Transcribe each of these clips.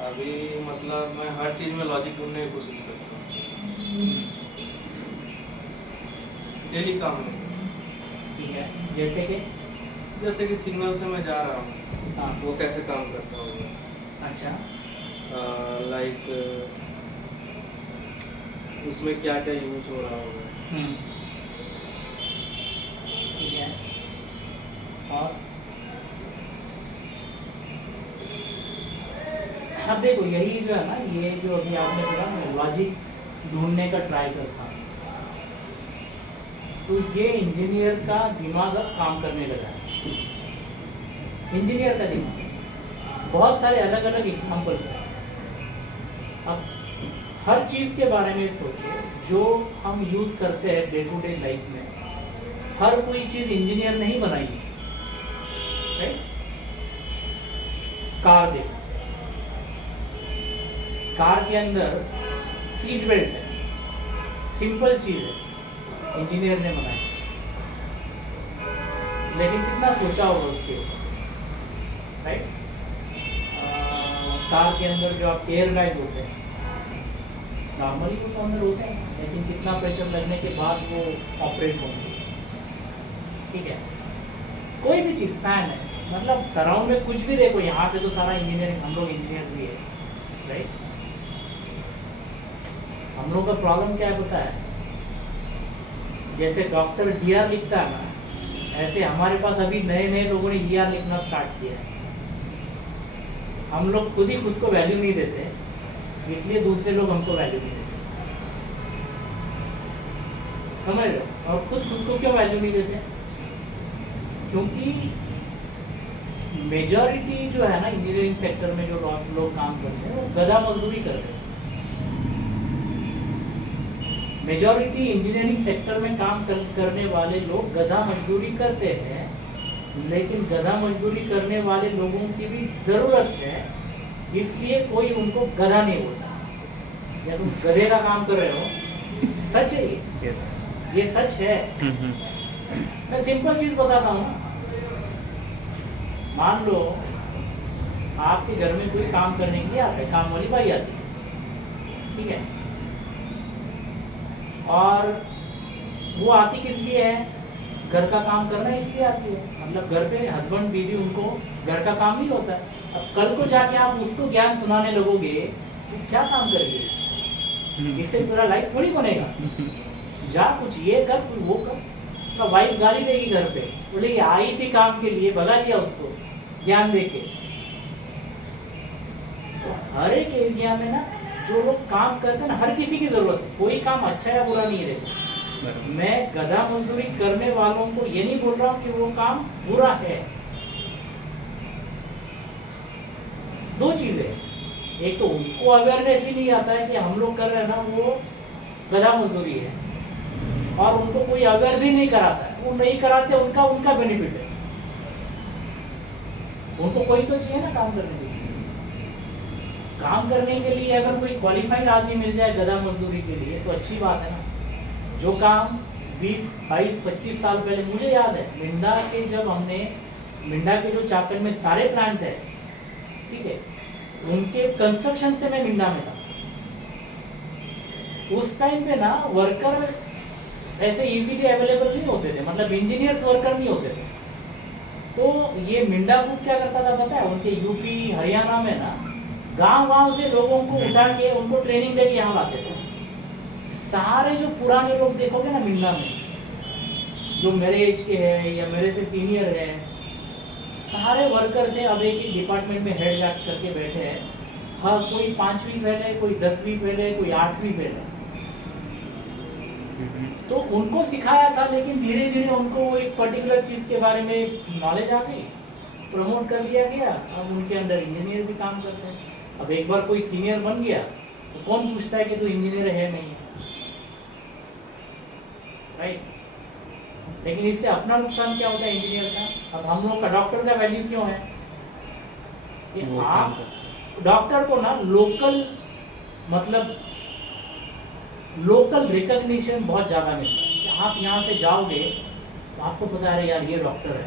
अभी मतलब मैं हर चीज़ में लॉजिक ढूंढने की कोशिश करता हूँ, डेली काम में। ठीक है, जैसे कि सिग्नल से मैं जा रहा हूँ, हाँ, वो कैसे काम करता होगा, अच्छा, लाइक उसमें क्या क्या यूज़ हो रहा होगा। ठीक है। और अब देखो, यही जो है ना, ये जो अभी आपने बोला मैं लॉजिक ढूंढने का ट्राई करता हूँ, तो ये इंजीनियर का दिमाग अब काम करने लगा है। इंजीनियर का दिमाग, बहुत सारे अलग अलग एग्जाम्पल्स हैं। अब हर चीज़ के बारे में सोचो जो हम यूज़ करते हैं डे टू डे लाइफ में, हर कोई चीज़ इंजीनियर नहीं बनाई है, राइट? कार देखो, कार के अंदर सीट बेल्ट है, सिंपल चीज़ है, इंजीनियर ने बनाई, लेकिन कितना सोचा होगा उसके ऊपर, राइट? कार के अंदर जो आप एयर बैग होते हैं, नॉर्मली वो तो अंदर होते हैं, लेकिन कितना प्रेशर लगने के बाद वो ऑपरेट होंगे, ठीक है? कोई भी चीज़, फैन है, मतलब सराउंड में कुछ भी देखो, यहाँ पे तो सारा इंजीनियरिंग, हम लोग इंजीनियर भी है, राइट? हम लोग का प्रॉब्लम क्या है पता है? जैसे डॉक्टर डीआर लिखता है ना, ऐसे हमारे पास अभी नए नए लोगों ने ईआर लिखना स्टार्ट किया है। हम लोग खुद ही खुद को वैल्यू नहीं देते, इसलिए दूसरे लोग हमको वैल्यू नहीं देते, समझ रहे हो? और खुद खुद को क्यों वैल्यू नहीं देते? क्योंकि मेजॉरिटी जो है ना इंजीनियरिंग सेक्टर में जो लोग काम करते हैं वो गधा मजदूरी करते हैं। मेजॉरिटी इंजीनियरिंग सेक्टर में काम करने वाले लोग गधा मजदूरी करते हैं, लेकिन गधा मजदूरी करने वाले लोगों की भी ज़रूरत है, इसलिए कोई उनको गधा नहीं बोलता। या तुम गधे का काम कर रहे हो, सच है ये, ये सच है। मैं सिंपल चीज़ बताता हूँ, मान लो आपके घर में कोई काम करने के लिए आता है, काम वाली बाई आती है, ठीक है? और वो आती किस लिए है? घर का काम करना इसलिए आती है, मतलब घर पे हस्बैंड बीवी उनको घर का काम नहीं होता है। अब कल को जाके आप उसको ज्ञान सुनाने लगोगे तो क्या काम करेंगे? इससे तेरा लाइफ थोड़ी बनेगा। जा कुछ ये कर, कुछ वो कर। तो वाइफ गाली देगी घर पे, बोलेगी आई थी काम के लिए, भगा दिया उसको ज्ञान देके। तो हर एक एरिया में ना जो लोग काम करते हैं ना, हर किसी की जरूरत है, कोई काम अच्छा या बुरा नहीं है। देखो, मैं गधा मजदूरी करने वालों को ये नहीं बोल रहा हूँ कि वो काम बुरा है। दो चीजें, एक तो उनको अवेयरनेस ही नहीं आता है कि हम लोग कर रहे हैं ना वो गधा मजदूरी है, और उनको कोई अवेयर भी नहीं कराता है, वो नहीं कराते, उनका उनका बेनिफिट है। उनको कोई तो चाहिए ना काम करने के लिए। काम करने के लिए अगर कोई क्वालिफाइड आदमी मिल जाए गधा मजदूरी के लिए तो अच्छी बात है ना। जो काम 20, 22, 25 साल पहले, मुझे याद है मिंडा के, जब हमने मिंडा के जो चाकन में सारे प्लांट है, ठीक है, उनके कंस्ट्रक्शन से मैं मिंडा में था। उस टाइम पे ना वर्कर ऐसे इजीली अवेलेबल नहीं होते थे, मतलब इंजीनियर्स वर्कर नहीं होते थे। तो ये मिंडा ग्रुप क्या करता था पता है? उनके यूपी हरियाणा में ना गांव-गांव से लोगों को उठा के उनको ट्रेनिंग देके यहाँ लाते थे। सारे जो पुराने लोग देखोगे ना मिंडा में, जो मेरे एज के हैं या मेरे से सीनियर है, सारे वर्कर थे। अब एक डिपार्टमेंट में हेड जाट करके बैठे हैं। हाँ, कोई 5वीं फेल है, कोई 10वीं फेल है, कोई 8वीं फेल है। तो उनको सिखाया था, लेकिन धीरे धीरे उनको वो एक पर्टिकुलर चीज़ के बारे में नॉलेज आ गई, प्रमोट कर दिया गया। अब उनके अंडर इंजीनियर भी काम करते हैं। अब एक बार कोई सीनियर बन गया तो कौन पूछता है कि तू इंजीनियर है नहीं, राइट? लेकिन इससे अपना नुकसान क्या होता है इंजीनियर का? अब हम लोग का डॉक्टर का वैल्यू क्यों है कि आप डॉक्टर को ना लोकल, मतलब लोकल रिकॉग्निशन बहुत ज़्यादा मिलता है कि आप यहाँ से जाओगे तो आपको पता है यार ये डॉक्टर है,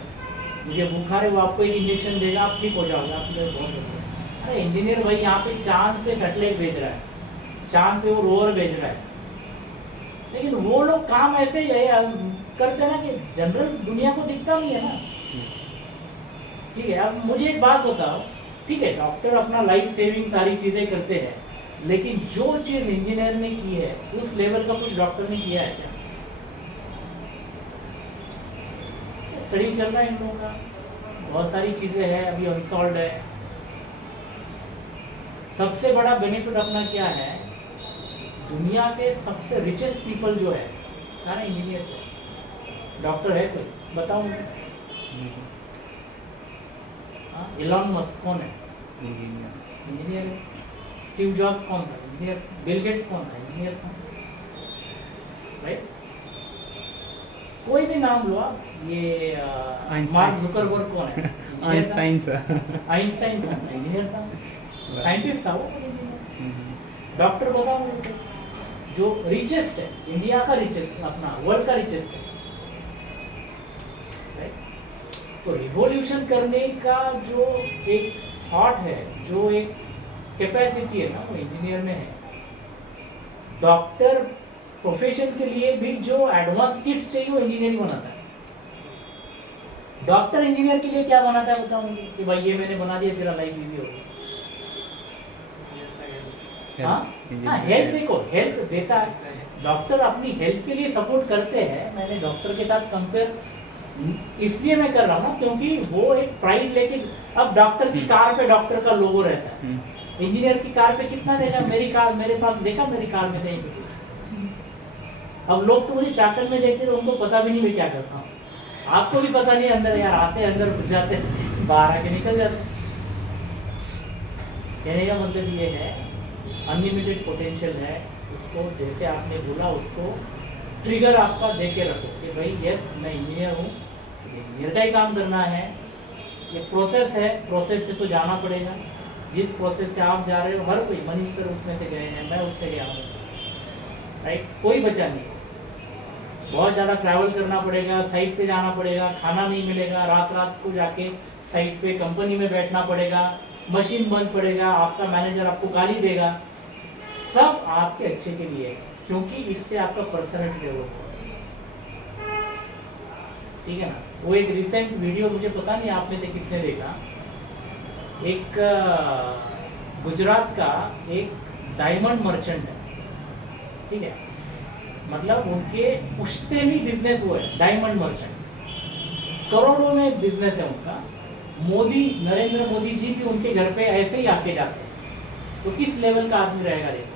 मुझे बुखार है, वो आपको एक इंजेक्शन देगा, आप ठीक हो जाओगे, आप बहुत डॉक्टर है। अरे इंजीनियर भाई यहाँ पे चांद पे सैटेलाइट भेज रहा है, चांद पे वो रोवर भेज रहा है, लेकिन वो लोग काम ऐसे ही करते हैं ना कि जनरल दुनिया को दिखता नहीं है ना। ठीक है, अब मुझे एक बात बताओ, ठीक है डॉक्टर अपना लाइफ सेविंग सारी चीजें करते हैं, लेकिन जो चीज इंजीनियर ने की है उस लेवल का कुछ डॉक्टर ने किया है क्या? स्टडी चल रहा है इन लोगों का, बहुत सारी चीजें हैं अभी अनसॉल्व है। सबसे बड़ा बेनिफिट अपना क्या है, दुनिया के सबसे रिचेस्ट पीपल जो है सारे इंजीनियर है। डॉक्टर है कोई बताओ मुझे? एलन मस्क कौन है? इंजीनियर है। स्टीव जॉब्स कौन था? इंजीनियर। बिल गेट्स कौन था? इंजीनियर था। राइट, कोई भी नाम लो आप, ये मार्क जुकरबर्ग कौन है? Einstein sir. आइंस्टाइन कौन था? इंजीनियर था, साइंटिस्ट था वो। डॉक्टर बताओ मुझे, जो रिचेस्ट है, इंडिया का रिचेस्ट, अपना वर्ल्ड का रिचेस्ट है, राइट? तो रिवॉल्यूशन करने का जो एक थॉट है, जो एक कैपेसिटी है ना, वो इंजीनियर में है। डॉक्टर प्रोफेशन के लिए भी जो एडवांस किट्स चाहिए वो इंजीनियर बनाता है। डॉक्टर इंजीनियर के लिए क्या बनाता है बताओ मुझे, कि भाई ये मैंने बना दिया, तेरा लाइफ इजी हो गया। हाँ, हेल्थ देखो, हेल्थ देता है डॉक्टर, अपनी हेल्थ के लिए सपोर्ट करते हैं। मैंने डॉक्टर के साथ कंपेयर इसलिए मैं कर रहा हूँ ना, क्योंकि वो एक प्राइड लेके, अब डॉक्टर की कार पे डॉक्टर का लोगो रहता है, इंजीनियर की कार पे कितना देगा? मेरी कार मेरे पास देखा, मेरी कार में नहीं। अब लोग तो मुझे चाकन में देखते तो उनको पता भी नहीं मैं क्या करता हूँ, आपको भी पता नहीं, अंदर यार आते अंदर घुस जाते, बाहर आके निकल जाते। कहने का मतलब ये है, अनलिमिटेड पोटेंशियल है, उसको जैसे आपने बोला उसको ट्रिगर आपका दे के रखो कि भाई यस मैं इंजीनियर हूँ, इंजीनियर का ही काम करना है। ये प्रोसेस है, प्रोसेस से तो जाना पड़ेगा। जिस प्रोसेस से आप जा रहे हो, हर कोई, मनीष सर उसमें से गए हैं, मैं उससे गया हूँ, राइट? कोई बचा नहीं। बहुत ज़्यादा ट्रैवल करना पड़ेगा, साइट पे जाना पड़ेगा, खाना नहीं मिलेगा, रात रात को जाके साइट पे कंपनी में बैठना पड़ेगा, मशीन बंद पड़ेगा, आपका मैनेजर आपको गाली देगा, सब आपके अच्छे के लिए है, क्योंकि इससे आपका पर्सनैलिटी डेवलप होगा। ठीक है ना? वो एक रिसेंट वीडियो, मुझे पता नहीं आप में से किसने देखा, एक गुजरात का एक डायमंड मर्चेंट है, ठीक है, मतलब उनके पुश्तैनी बिजनेस वो है, डायमंड मर्चेंट, करोड़ों में बिजनेस है उनका। मोदी, नरेंद्र मोदी जी भी उनके घर पे ऐसे ही आके जाते हैं, तो किस लेवल का आदमी रहेगा? देखो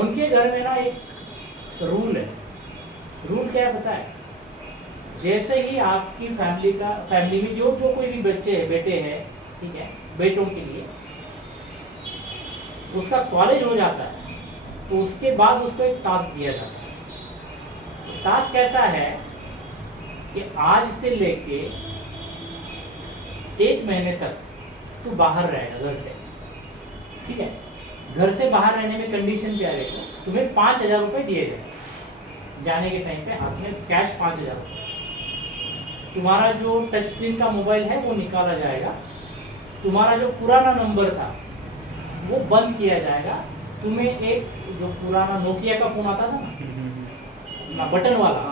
उनके घर में ना एक रूल है। रूल क्या है पता है? जैसे ही आपकी फैमिली में जो कोई भी बच्चे हैं, बेटे हैं, ठीक है, बेटों के लिए उसका कॉलेज हो जाता है, तो उसके बाद उसको एक टास्क दिया जाता है। टास्क ऐसा है कि आज से लेके 1 महीने तक तू बाहर रहेगा घर से, ठीक है? घर से बाहर रहने में कंडीशन क्या रहेगी? तुम्हें 5,000 रुपए दिए जाए जाने के टाइम पे, हाथ में कैश 5,000 रुपए। तुम्हारा जो टच स्क्रीन का मोबाइल है वो निकाला जाएगा, तुम्हारा जो पुराना नंबर था वो बंद किया जाएगा, तुम्हें एक जो पुराना नोकिया का फोन आता था ना, बटन वाला,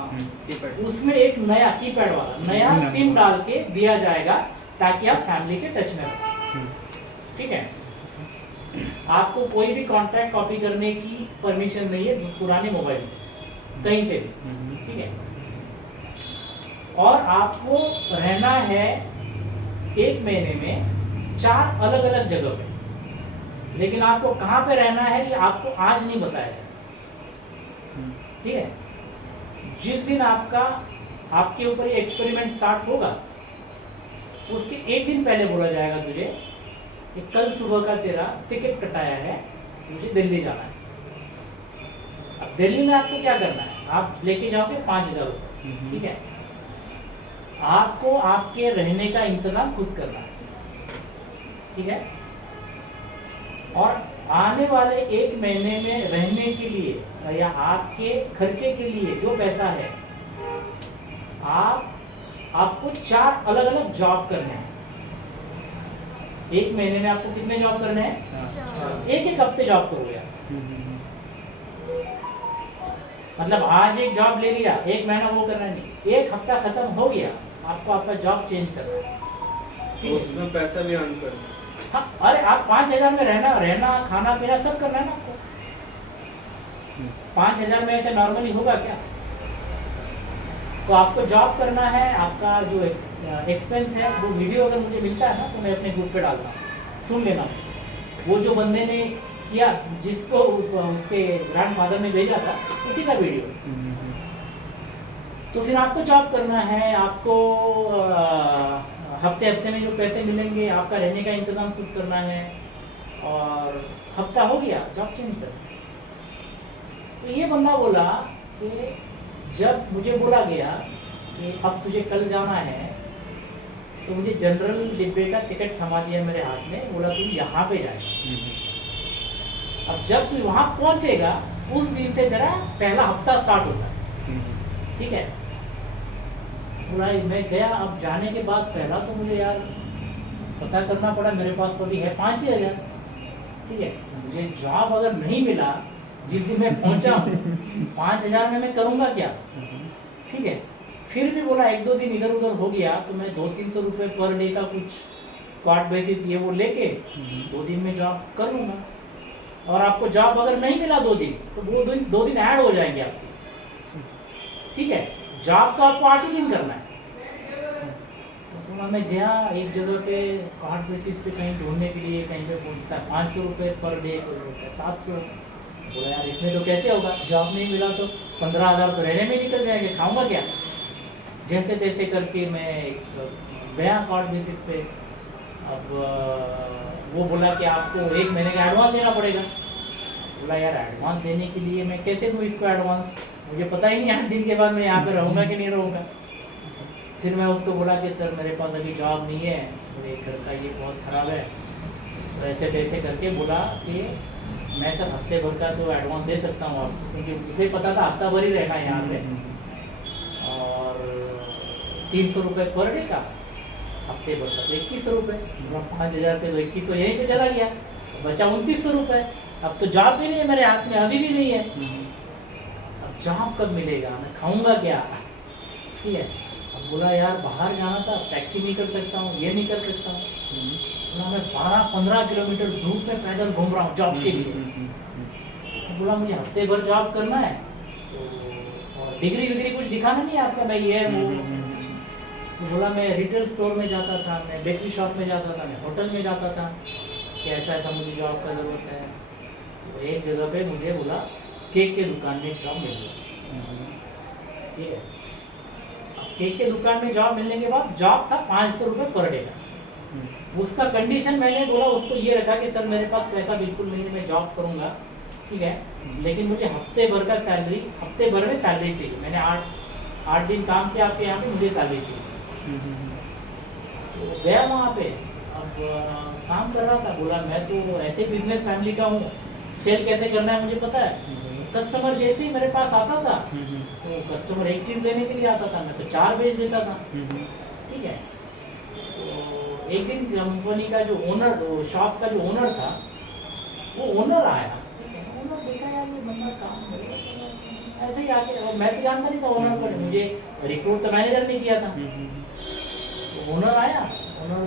उसमें एक नया कीपैड वाला नया सिम डाल के दिया जाएगा, ताकि आप फैमिली के टच में रहो। ठीक है? आपको कोई भी कॉन्टैक्ट कॉपी करने की परमिशन नहीं है पुराने मोबाइल से, कहीं से भी, ठीक है? और आपको रहना है 1 महीने में 4 अलग अलग जगह पे, लेकिन आपको कहाँ पे रहना है ये आपको आज नहीं बताया जाए, ठीक है? जिस दिन आपके ऊपर ये एक्सपेरिमेंट स्टार्ट होगा, उसके 1 दिन पहले बोला जाएगा तुझे कि कल सुबह का तेरा टिकट कटाया है, मुझे दिल्ली जाना है। अब दिल्ली में आपको क्या करना है? आप लेके जाओगे 5,000 रुपये, ठीक है? आपको आपके रहने का इंतजाम खुद करना है, ठीक है? और आने वाले 1 महीने में रहने के लिए या आपके खर्चे के लिए जो पैसा है, आपको 4 अलग अलग जॉब करने हैं। एक महीने में आपको कितने जॉब करने हैं? हाँ। एक एक हफ्ते जॉब करोगे आप। मतलब आज एक जॉब ले लिया, एक महीना वो करना नहीं, एक हफ्ता खत्म हो गया, आपको आपका जॉब चेंज करना है। तो उसमें पैसा भी अर्न करना है। हाँ, अरे आप 5,000 में रहना खाना पीना सब करना है ना आपको। 5,000 में ऐसे नॉर्मली होगा क्या? तो आपको जॉब करना है, आपका जो एक्सपेंस है वो वीडियो अगर मुझे मिलता है ना तो मैं अपने ग्रुप पे डालता हूँ, सुन लेना। वो जो बंदे ने किया, जिसको उसके ग्रैंडफादर ने भेजा था, उसी का वीडियो। तो फिर आपको जॉब करना है, आपको हफ्ते हफ्ते में जो पैसे मिलेंगे, आपका रहने का इंतज़ाम खुद करना है, और हफ्ता हो गया जॉब चेंज करना। तो ये बंदा बोला कि जब मुझे बोला गया कि अब तुझे कल जाना है, तो मुझे जनरल डिब्बे का टिकट थमा दिया मेरे हाथ में, बोला तू यहाँ पे जाए। अब जब तू वहाँ पहुँचेगा उस दिन से तेरा पहला हफ्ता स्टार्ट होता है, ठीक है? बोला मैं गया। अब जाने के बाद पहला तो मुझे यार पता करना पड़ा, मेरे पास तो अभी है 5,000, ठीक है? मुझे जॉब अगर नहीं मिला जिस दिन मैं पहुंचा हूँ, 5,000 में मैं करूँगा क्या, ठीक है? फिर भी बोला 1-2 दिन इधर उधर हो गया तो मैं 200-300 रुपये पर डे का कुछ क्वार्ट बेसिस ये वो लेके 2 दिन में जॉब कर लूँगा। और आपको जॉब अगर नहीं मिला 2 दिन, तो वो 2 दिन ऐड हो जाएंगे आपके, ठीक है? जॉब तो आपको 8 ही दिन करना है। तो मैं गया एक जगह पे क्वार्ट बेसिस पे कहीं ढूंढने के लिए, कहीं पे बोलता है 500 रुपये पर डे, कोई बोलता है 700। बोला यार इसमें तो कैसे होगा, जॉब नहीं मिला तो 15,000 तो रहने में निकल जाएंगे, खाऊंगा क्या? जैसे तैसे करके मैं गया क्वार्ट बेसिस पे। अब वो बोला कि आपको 1 महीने का एडवांस देना पड़ेगा। बोला यार एडवांस देने के लिए मैं कैसे दूँ इसको एडवांस, मुझे पता ही नहीं 8 दिन के बाद मैं यहाँ पे रहूँगा कि नहीं रहूँगा। फिर मैं उसको बोला कि सर मेरे पास अभी जॉब नहीं है, मेरे घर का ये बहुत ख़राब है। तो ऐसे तैसे करके बोला कि मैं सर हफ्ते भर का तो एडवांस दे सकता हूँ आपको, क्योंकि उसे पता था हफ्ता भर ही रहना है यहाँ पे, और 300 रुपये पर डे का हफ्ते भर का, तो 2100 रुपये। 5,000 से तो 2100 यहीं पे चला गया, बचा 2900 रुपये। अब तो जॉब भी नहीं है मेरे हाथ में, अभी भी नहीं है। अब जॉब कब मिलेगा, मैं खाऊंगा क्या, ठीक है? अब बोला यार बाहर जाना था, टैक्सी नहीं कर सकता हूँ, ये नहीं कर सकता हूँ। बोला मैं 12-15 किलोमीटर धूप में पैदल घूम रहा हूँ जॉब के लिए। बोला मुझे हफ्ते भर जॉब करना है, तो और डिग्री विग्री कुछ दिखाना नहीं है आपका भाई, ये वो। तो बोला मैं रिटेल स्टोर में जाता था, मैं बेकरी शॉप में जाता था, मैं होटल में जाता था, कि ऐसा ऐसा मुझे जॉब का ज़रूरत है। तो एक जगह पे मुझे बोला केक के दुकान में जॉब मिल गई, ठीक है? केक के दुकान में जॉब मिलने के बाद जॉब था 500 रुपये पर डे का। उसका कंडीशन मैंने बोला उसको ये रखा कि सर मेरे पास पैसा बिल्कुल नहीं है, मैं जॉब करूँगा, ठीक है, लेकिन मुझे हफ्ते भर का सैलरी, हफ्ते भर में सैलरी चाहिए। मैंने 8 दिन काम किया आपके यहाँ पे, मुझे सैलरी चाहिए। तो गया वहाँ पे, अब काम कर रहा था। बोला मैं तो ऐसे बिजनेस फैमिली का हूँ, सेल कैसे करना है मुझे पता है। कस्टमर जैसे ही मेरे पास आता था, तो कस्टमर एक चीज़ लेने के लिए आता था, मैं तो 4 बेच देता था, ठीक है? तो एक दिन कंपनी का जो ओनर, शॉप का जो ओनर था, वो ओनर आया, ठीक है? ओनर देखा यार ये बंदा काम करेगा, ऐसे ही आके, और मैं तो जानता नहीं था ओनर को, मुझे रिक्रूट तो मैनेजर ने किया था। तो ओनर आया, ओनर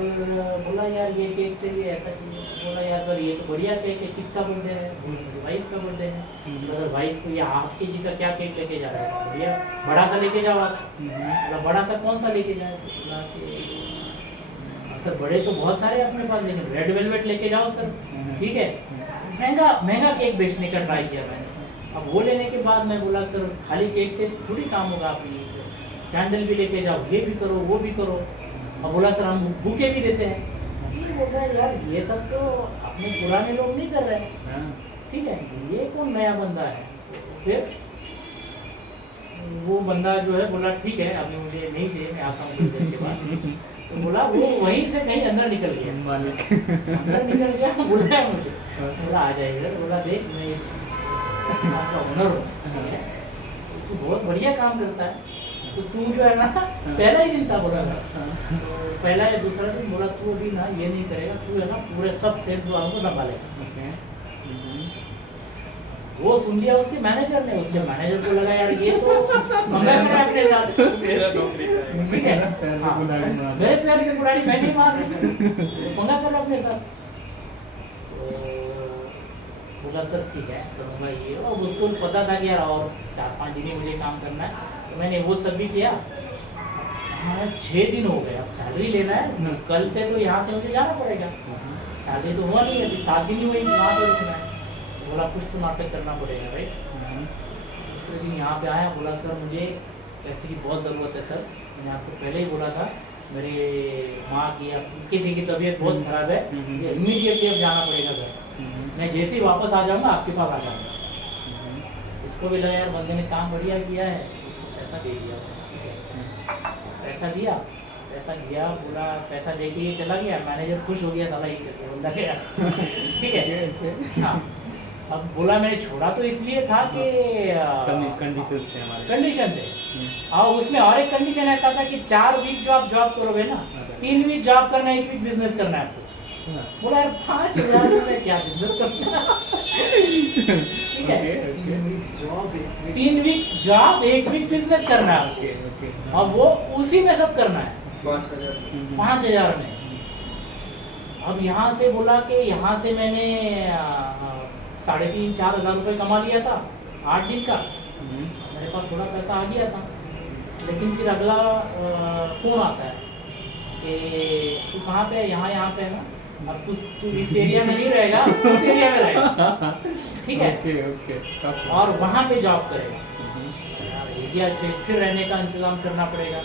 बोला यार ये केक चाहिए, ऐसा चाहिए। बोला यार सर ये तो बढ़िया केक है, किसका बर्थडे है? मेरी वाइफ का बर्थडे है। मतलब वाइफ को ये ½ kg का क्या केक लेके जा रहा है? भैया बड़ा सा लेके जाओ आप। बोला बड़ा सा कौन सा लेके जाए? बोला कि सर बड़े तो बहुत सारे अपने पास, लेकिन रेड वेलवेट लेके जाओ सर, ठीक है? महंगा केक बेचने का ट्राई किया मैंने। अब वो लेने के बाद मैं बोला सर खाली केक से थोड़ी काम होगा, आप ये कैंडल भी लेके जाओ, ये भी करो, वो भी करो। अब बोला सर हम बुके भी देते हैं। ये बोल रहा है यार ये सब तो अपने पुराने लोग नहीं कर रहे हैं, ठीक है, ये कौन नया बंदा है? फिर वो बंदा जो है बोला ठीक है अभी मुझे नहीं चाहिए, मैं आता हूँ कुछ देर के बाद। तो बोला वो वहीं से कहीं अंदर निकल गया, अंदर निकल गया, बोल रहा है मुझे, बोला आ जाएगा। बोला देख मैं इस आपका ओनर हूँ, ठीक है, तू बहुत बढ़िया काम करता है, तो तू जो है ना पहला ही दिन था बोला था, तो पहला या दूसरा दिन बोला तू अभी ना ये नहीं करेगा, तू है ना पूरे सब सेल्स वालों को संभालेगा। ओके। वो सुन लिया उसके मैनेजर ने, उसके मैनेजर को लगा यार ये तो पंगा कर रहा है अपने साथ, मेरा नौकरी का है। ठीक है पैर में हाँ, कुल्हाड़ी मार मेरे पैर में कुल्हाड़ी मैं नहीं मार रही, तो पंगा कर रहा है अपने साथ। तो बोला सर ठीक है करूँगा ये, और उसको पता था कि यार और 4-5 दिन ही मुझे काम करना है, तो मैंने वो सब भी किया। हाँ 6 दिन हो गए, अब सैलरी लेना है, कल से तो यहाँ से मुझे जाना पड़ेगा, सैलरी तो हुआ नहीं, अभी 7 दिन ही हुई, वहाँ पे रुकना है। बोला कुछ तो नाटक करना पड़ेगा भाई। दूसरे दिन यहाँ पे आया, बोला सर मुझे पैसे की बहुत ज़रूरत है सर, मैंने आपको पहले ही बोला था, मेरे माँ की या किसी की तबीयत बहुत ख़राब है, ये इमीडिएटली अब जाना पड़ेगा घर, मैं जैसे ही वापस आ जाऊँगा आपके पास आ जाऊँगा। इसको भी लगा यार बंदे ने काम बढ़िया किया है, उसको पैसा दे दिया, पैसा दिया, पैसा दिया, पूरा पैसा दे के ये चला गया, मैनेजर खुश हो गया, साला ये चल गया बंदा गया। ठीक है हाँ, अब बोला मैंने छोड़ा तो इसलिए था कि कंडीशंस थे हमारे। कंडीशन थे, और उसमें और एक कंडीशन ऐसा था कि 4 वीक जो आप जॉब करोगे ना, 3 वीक जॉब करना है, 1 वीक बिजनेस करना है आपको। बोला यार 5,000 रुपये क्या बिजनेस करना, ठीक है 3 वीक जॉब 1 वीक बिजनेस करना है आपको, और वो उसी में सब करना है 5,000। 5,000 में। अब यहाँ से बोला कि यहाँ से मैंने 3,500-4 हज़ार रुपये कमा लिया था 8 दिन का, मेरे पास थोड़ा पैसा आ गया था, लेकिन फिर अगला फ़ोन आता है कि तू कहाँ पे है, यहाँ पे है ना, अब तू इस एरिया में नहीं रहेगा, उस एरिया में रहेगा, ठीक है ओके। और वहाँ पे जॉब करेगा, यार एरिया चेंज, फिर रहने का इंतज़ाम करना पड़ेगा।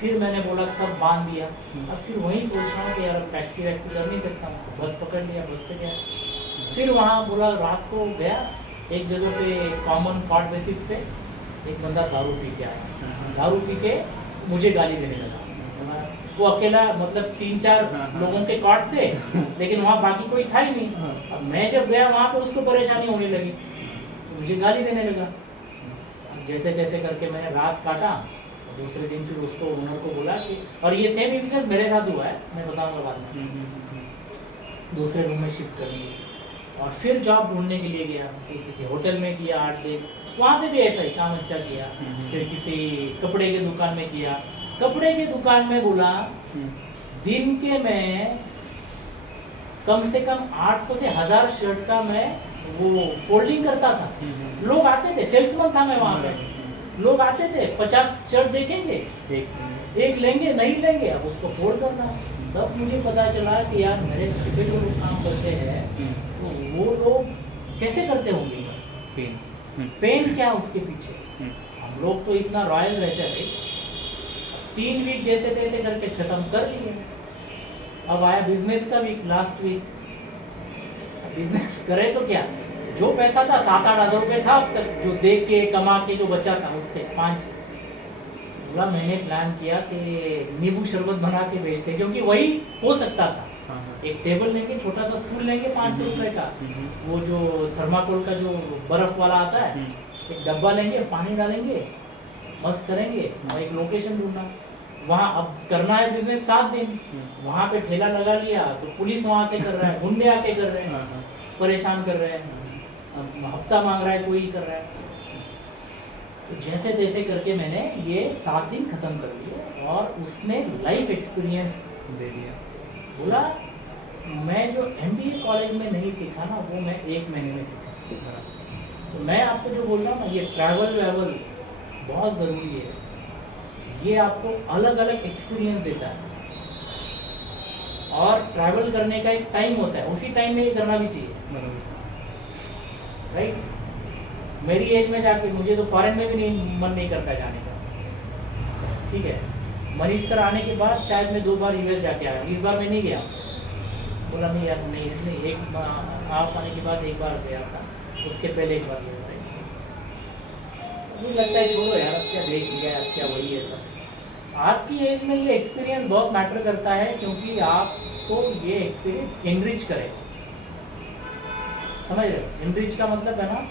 फिर मैंने बोला सब बांध दिया, अब फिर वहीं सोच रहा हूँ कि यार टैक्सी वैक्सी कर नहीं सकता, बस पकड़ लिया, बस से गया। फिर वहाँ बोला रात को गया एक जगह पे, कॉमन कॉर्ड बेसिस पे एक बंदा दारू पी के आया, दारू पी के मुझे गाली देने लगा। वो अकेला मतलब 3-4 लोगों के कॉर्ड थे, लेकिन वहाँ बाकी कोई था ही नहीं। अब मैं जब गया वहाँ पे उसको परेशानी होने लगी, मुझे गाली देने लगा। जैसे तैसे करके मैंने रात काटा, दूसरे दिन फिर उसको ओनर को बोला कि, और ये सेम इंसिडेंट मेरे साथ हुआ है, मैं बताऊंगा बाद में। दूसरे रूम में शिफ्ट करेंगे, और फिर जॉब ढूंढने के लिए गया, फिर किसी होटल में किया 8 दिन, वहाँ पे भी ऐसा ही काम अच्छा किया। फिर किसी कपड़े के दुकान में किया, कपड़े के दुकान में बोला दिन के मैं कम से कम 800 से 1000 शर्ट का मैं वो फोल्डिंग करता था। लोग आते थे, सेल्समैन था मैं वहाँ पे, लोग आते थे 50 शर्ट देखेंगे, एक लेंगे, नहीं लेंगे, अब उसको फोल्ड करना। तब मुझे पता चला कि यार मेरे घर पे जो लोग काम करते हैं तो वो लोग कैसे करते होंगे, पेन क्या उसके पीछे। हम लोग तो इतना रॉयल रहते हैं भाई। 3 वीक जैसे तैसे करके खत्म कर लिए। अब आया बिजनेस का वीक, लास्ट वीक। बिजनेस करे तो क्या, जो पैसा था 7-8 हज़ार रुपये था अब तक, जो दे के कमा के जो बचा था उससे 5 बोला मैंने प्लान किया कि नींबू शरबत बना के बेचते, क्योंकि वही हो सकता था। एक टेबल लेंगे, छोटा सा स्टूल लेंगे 500 रुपये का, वो जो थर्माकोल का जो बर्फ वाला आता है, एक डब्बा लेंगे, पानी डालेंगे, बस करेंगे, और एक लोकेशन ढूंढना वहाँ। अब करना है बिजनेस 7 दिन, वहाँ पे ठेला लगा लिया तो पुलिस वहाँ से कर रहा है, गुंडे आके कर रहे हैं, परेशान कर रहे हैं, हफ्ता मांग रहा है, कोई कर रहा है। तो जैसे तैसे करके मैंने ये 7 दिन खत्म कर लिए, और उसने लाइफ एक्सपीरियंस दे दिया। बोला मैं जो MBA कॉलेज में नहीं सीखा ना, वो मैं 1 महीने में सीखा। तो मैं आपको जो बोल रहा हूँ ना, ये ट्रैवल वैवल बहुत ज़रूरी है, ये आपको अलग अलग एक्सपीरियंस देता है। और ट्रैवल करने का एक टाइम होता है, उसी टाइम में ये करना भी चाहिए, राइट। मेरी एज में जाके मुझे तो फॉरेन में भी नहीं मन नहीं करता जाने का, ठीक है। मनीष सर आने के बाद शायद मैं 2 बार US जाके आया, इस बार मैं नहीं गया। बोला नहीं यार नहीं, एक आप आने के बाद 1 बार गया था, उसके पहले 1 बार गया था। मुझे लगता है छोड़ो यार, अब क्या देख लिया, अब क्या वही है सब। आपकी एज में ये एक्सपीरियंस बहुत मैटर करता है, क्योंकि आपको ये एक्सपीरियंस एनरिच करे, समझ रहे हो। एनरिच का मतलब है ना,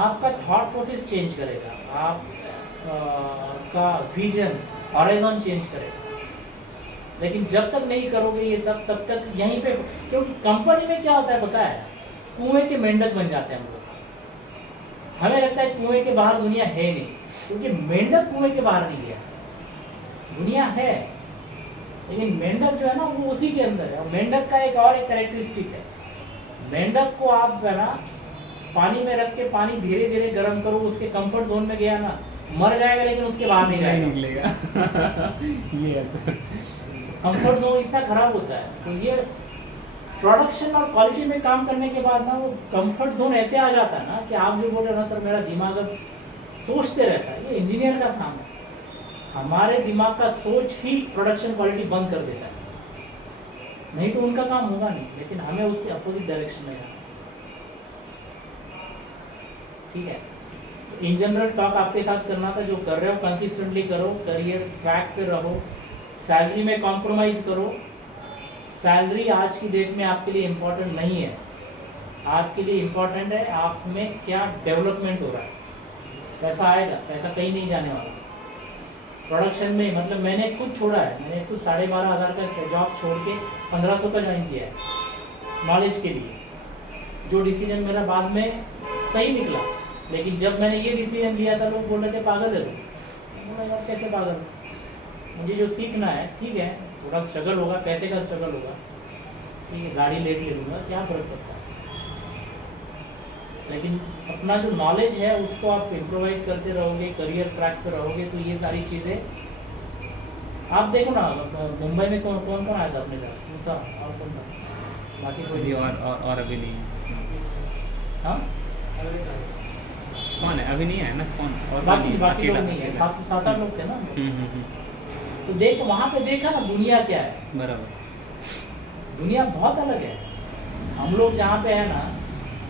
आपका थॉट प्रोसेस चेंज करेगा। आप का विजन हॉराइजन चेंज करेगा। लेकिन जब तक नहीं करोगे ये सब तब तक यहीं पे, क्योंकि कंपनी में क्या होता है पता है, कुएं के मेंढक बन जाते हैं हम लोग। हमें लगता है कुएं के बाहर दुनिया है नहीं, क्योंकि मेंढक कुएं के बाहर नहीं गया, दुनिया है लेकिन मेंढक जो है ना वो उसी के अंदर है। और मेंढक का एक और एक कैरेक्टरिस्टिक है, मेंढक को आप है ना पानी में रख के पानी धीरे धीरे गर्म करो, उसके कंफर्ट जोन में गया ना मर जाएगा, लेकिन उसके बाहर नहीं नहीं जाएगा। निकलेगा ये है कंफर्ट जोन इतना खराब होता है। तो ये प्रोडक्शन और क्वालिटी में काम करने के बाद ना वो कंफर्ट जोन ऐसे आ जाता है ना कि आप जो बोल रहे हो ना सर मेरा दिमाग अब सोचते रहता है, ये इंजीनियर का काम है। हमारे दिमाग का सोच ही प्रोडक्शन क्वालिटी बंद कर देता है, नहीं तो उनका काम होगा नहीं, लेकिन हमें उसके अपोजिट डायरेक्शन में जाना है। ठीक है, इन जनरल टॉक आपके साथ करना था, जो कर रहे हो कंसिस्टेंटली करो, करियर ट्रैक पे रहो, सैलरी में कॉम्प्रोमाइज करो। सैलरी आज की डेट में आपके लिए इम्पोर्टेंट नहीं है, आपके लिए इम्पोर्टेंट है आप में क्या डेवलपमेंट हो रहा है। पैसा आएगा, पैसा कहीं नहीं जाने वाला। प्रोडक्शन में मतलब मैंने खुद छोड़ा है, मैंने खुद 12,500 का जॉब छोड़ के 1500 का ज्वाइन किया है नॉलेज के लिए, जो डिसीजन मेरा बाद में सही निकला। लेकिन जब मैंने ये डिसीजन लिया था लोग बोल रहे थे पागल है तू। बोला यार कैसे पागल, मुझे जो सीखना है ठीक है, थोड़ा स्ट्रगल होगा, पैसे का स्ट्रगल होगा, ठीक है, गाड़ी लेट ले लूँगा, क्या फर्क पड़ता है। लेकिन अपना जो नॉलेज है उसको आप इम्प्रोवाइज करते रहोगे, करियर ट्रैक पे रहोगे, तो ये सारी चीज़ें आप देखो ना। मुंबई में कौन कौन आया था अपने साथ, तू था और कौन था, बाकी कोई अभी और अभी नहीं। हाँ कौन है अभी नहीं है ना, कौन और बाकी नहीं, बाकी लोग अकेला- नहीं है, अकेला। 7-8 लोग थे ना। हम्म। तो देख वहाँ पे देखा ना दुनिया क्या है, बराबर। दुनिया बहुत अलग है। हम लोग जहाँ पे है ना,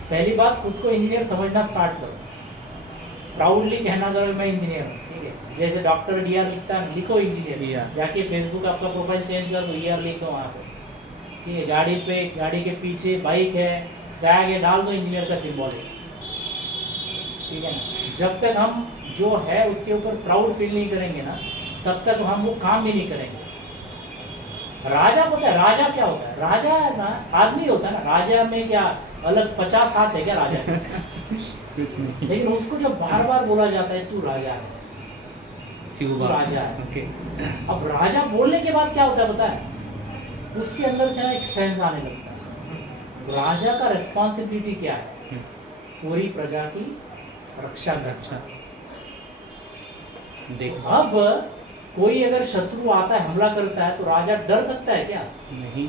पहली बात खुद को इंजीनियर समझना स्टार्ट करो, प्राउडली कहना करो मैं इंजीनियर हूँ, ठीक है। जैसे डॉक्टर DR लिखता है, लिखो इंजीनियर, Yeah. जाके फेसबुक आपका प्रोफाइल चेंज कर दो, ER लिख दो वहाँ पे, ठीक है। गाड़ी के पीछे बाइक है, सैग है, डाल दो इंजीनियर का सिंबल है, ठीक है ना। जब तक हम जो है उसके ऊपर प्राउड फील नहीं करेंगे ना, तब तक हम वो काम भी नहीं करेंगे। राजा पता है राजा क्या होता है, राजा है ना आदमी होता है ना, राजा में क्या अलग 50 हाथ है क्या राजा है? कुछ नहीं। लेकिन उसको जब बार बार बोला जाता है तू राजा है, शिवबा राजा है। ओके। अब राजा बोलने के बाद क्या होता है पता है, उसके अंदर से ना एक सेंस आने लगता है, राजा का रिस्पॉन्सिबिलिटी क्या है, पूरी प्रजा की रक्षा करना। देख अब कोई अगर शत्रु आता है, हमला करता है, तो राजा डर सकता है क्या? नहीं,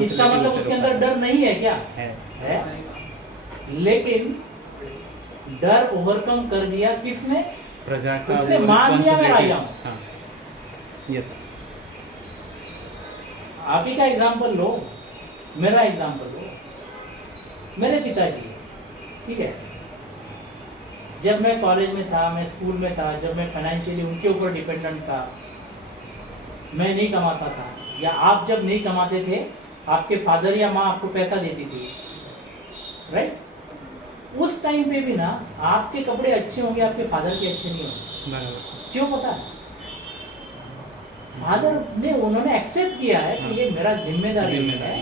इसका मतलब उसके अंदर डर नहीं है क्या? है। लेकिन डर ओवरकम कर दिया किसने? प्रजा का उसने वो मान लिया मैं responsibility- राजा हूँ। हाँ यस। आप ही का एग्जाम्पल लो, मेरा एग्जाम्पल लो। मेरे पिताजी, ठीक है, जब मैं कॉलेज में था, मैं स्कूल में था, जब मैं फाइनेंशियली उनके ऊपर डिपेंडेंट था, मैं नहीं कमाता था, या आप जब नहीं कमाते थे, आपके फादर या माँ आपको पैसा देती थी, राइट? उस टाइम पे भी ना आपके कपड़े अच्छे होंगे, आपके फादर के अच्छे नहीं होंगे। बराबर। क्यों पता है? फादर ने उन्होंने एक्सेप्ट किया है कि ये मेरा जिम्मेदारी है,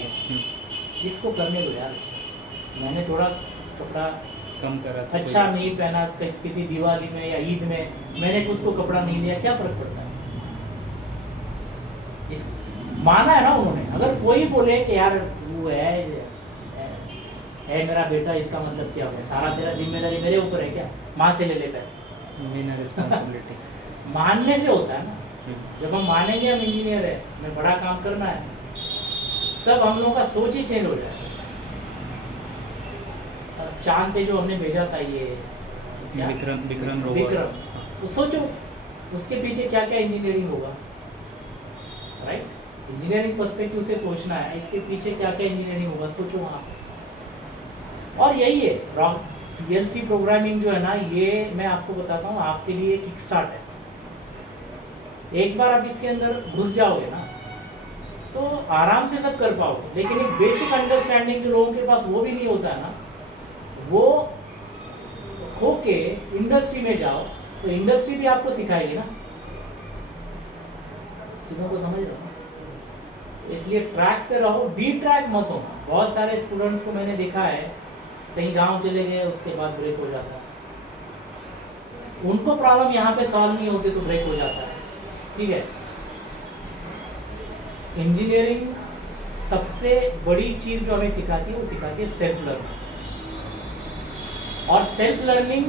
इसको करने दो यार। अच्छा, मैंने थोड़ा कपड़ा कम करा था, अच्छा कोई नहीं पहना, किसी दिवाली में या ईद में मैंने खुद को कपड़ा नहीं लिया, क्या फर्क पड़ता है? इस माना है ना उन्होंने। अगर कोई बोले कि यार वो है मेरा बेटा, इसका मतलब क्या हो गया, सारा तेरा जिम्मेदारी मेरे ऊपर है क्या, माँ से ले ले पैसे। बिना रिस्पॉन्सिबिलिटी। मानने से होता है ना, जब हम मानेंगे हम इंजीनियर है, हमें बड़ा काम करना है, तब हम लोगों का सोच ही चेंज हो जाएगा। अब चांद पे जो हमने भेजा था ये क्या? विक्रम रोवर। विक्रम, तो सोचो उसके पीछे क्या क्या इंजीनियरिंग होगा, राइट? इंजीनियरिंग पर्सपेक्टिव से सोचना है, इसके पीछे क्या क्या इंजीनियरिंग होगा, सोचो वहाँ। और यही है PLC प्रोग्रामिंग जो है ना, ये मैं आपको बताता हूँ, आपके लिए किक स्टार्ट है। एक बार आप इसके अंदर घुस जाओगे ना, तो आराम से सब कर पाओगे। लेकिन एक बेसिक अंडरस्टैंडिंग जो लोगों के पास वो भी नहीं होता है ना, वो होके इंडस्ट्री में जाओ, तो इंडस्ट्री भी आपको सिखाएगी ना, चीज़ों को समझ रहे हो। इसलिए ट्रैक पे रहो, डी ट्रैक मत हो। बहुत सारे स्टूडेंट्स को मैंने देखा है कहीं गांव चले गए उसके बाद ब्रेक हो जाता है, उनको प्रॉब्लम यहाँ पे सॉल्व नहीं होती तो ब्रेक हो जाता है। ठीक है, इंजीनियरिंग सबसे बड़ी चीज जो हमें सिखाती है वो सिखाती है सेल्फ लर्निंग। और सेल्फ लर्निंग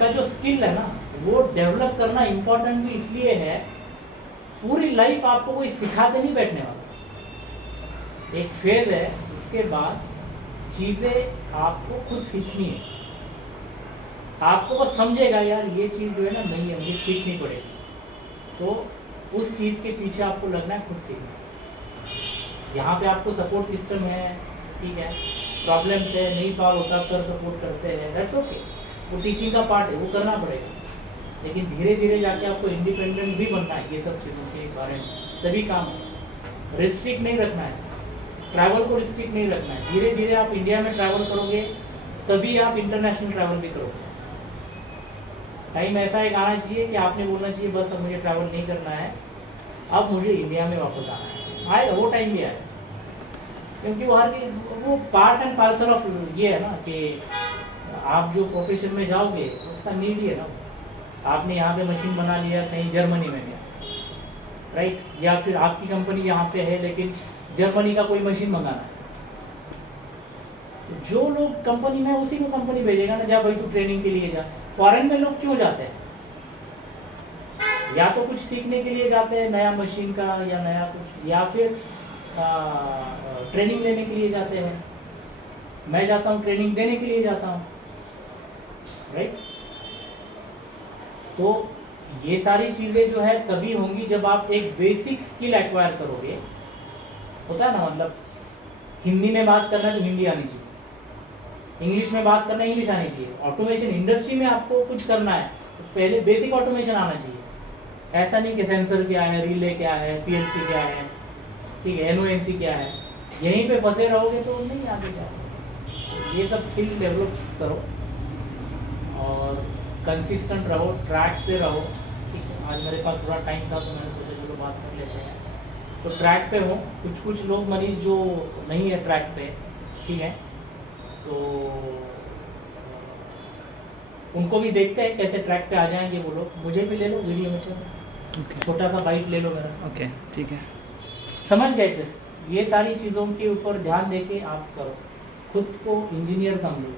का जो स्किल है ना वो डेवलप करना इम्पोर्टेंट भी इसलिए है, पूरी लाइफ आपको कोई सिखाते नहीं बैठने वाला, एक फेज है, उसके बाद चीज़ें आपको खुद सीखनी है। आपको बस समझेगा यार ये चीज़ जो है ना नहीं है, मुझे सीखनी पड़ेगी, तो उस चीज़ के पीछे आपको लगना है, खुद सीखना है। यहाँ पे आपको सपोर्ट सिस्टम है, ठीक है, प्रॉब्लम्स है नहीं सॉल्व होता, सर सपोर्ट करते हैं, दैट्स ओके, वो टीचिंग का पार्ट है, वो करना पड़ेगा। लेकिन धीरे धीरे जाके आपको इंडिपेंडेंट भी बनना है ये सब चीज़ों के बारे में, तभी काम है। रिस्ट्रिक्ट नहीं रखना है, ट्रैवल को रिस्ट्रिक्ट नहीं रखना है। धीरे धीरे आप इंडिया में ट्रैवल करोगे तभी आप इंटरनेशनल ट्रैवल भी करोगे। टाइम ऐसा एक आना चाहिए कि आपने बोलना चाहिए बस अब मुझे ट्रैवल नहीं करना है, अब मुझे इंडिया में वापस आना है। आएगा, वो टाइम भी आएगा, क्योंकि वो पार्ट एंड पार्सल ऑफ ये है ना कि आप जो प्रोफेशन में जाओगे उसका नीड ही है ना। आपने यहाँ पे मशीन बना लिया कहीं जर्मनी में गया, राइट, या फिर आपकी कंपनी यहाँ पे है लेकिन जर्मनी का कोई मशीन मंगाना है, तो जो लोग कंपनी में उसी को कंपनी भेजेगा ना, जा भाई तू ट्रेनिंग के लिए जा। फॉरेन में लोग क्यों जाते हैं? या तो कुछ सीखने के लिए जाते हैं नया मशीन का या नया कुछ, या फिर ट्रेनिंग लेने के लिए जाते हैं। मैं जाता हूँ ट्रेनिंग देने के लिए जाता हूँ, राइट। तो ये सारी चीज़ें जो है तभी होंगी जब आप एक बेसिक स्किल एक्वायर करोगे। होता है ना, मतलब हिंदी में बात करना है तो हिंदी आनी चाहिए, इंग्लिश में बात करना है इंग्लिश आनी चाहिए। ऑटोमेशन इंडस्ट्री में आपको कुछ करना है तो पहले बेसिक ऑटोमेशन आना चाहिए। ऐसा नहीं कि सेंसर क्या है, रिले क्या है, पीएलसी क्या है, ठीक है, एनओएनसी क्या है, यहीं पे फंसे रहोगे तो नहीं आगे जाओगे। ये सब स्किल डेवलप करो और कंसिस्टेंट रहो, ट्रैक पे रहो। ठीक है, आज मेरे पास थोड़ा टाइम था तो मैंने सोचा चलो बात कर लेते हैं। तो ट्रैक पे हो, कुछ लोग मरीज जो नहीं है ट्रैक पे, ठीक है, तो उनको भी देखते हैं कैसे ट्रैक पे आ जाएंगे वो लोग। मुझे भी ले लो वीडियो में, चलो छोटा सा बाइट ले लो मेरा। ओके, ठीक है, समझ गए? फिर ये सारी चीज़ों के ऊपर ध्यान देके आप करो, खुद को इंजीनियर समझो,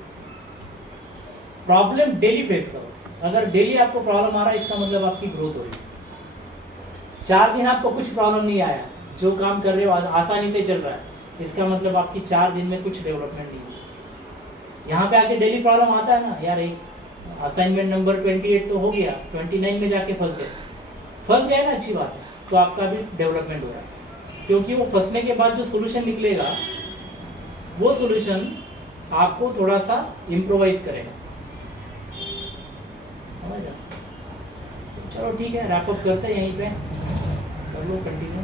प्रॉब्लम डेली फेस करो। अगर डेली आपको प्रॉब्लम आ रहा है इसका मतलब आपकी ग्रोथ हो रही है। 4 दिन आपको कुछ प्रॉब्लम नहीं आया, जो काम कर रहे हो आसानी से चल रहा है, इसका मतलब आपकी 4 दिन में कुछ डेवलपमेंट नहीं हुई। यहाँ पे आके डेली प्रॉब्लम आता है ना, यार एक असाइनमेंट नंबर 28 तो हो गया, 29 में जाके फंस गए ना, अच्छी बात है, तो आपका भी डेवलपमेंट हो रहा है। क्योंकि वो फंसने के बाद जो सोल्यूशन निकलेगा वो सोल्यूशन आपको थोड़ा सा इम्प्रोवाइज करेगा। समझ? चलो ठीक है, रैप अप करते हैं यहीं पे, कर लो कंटिन्यू।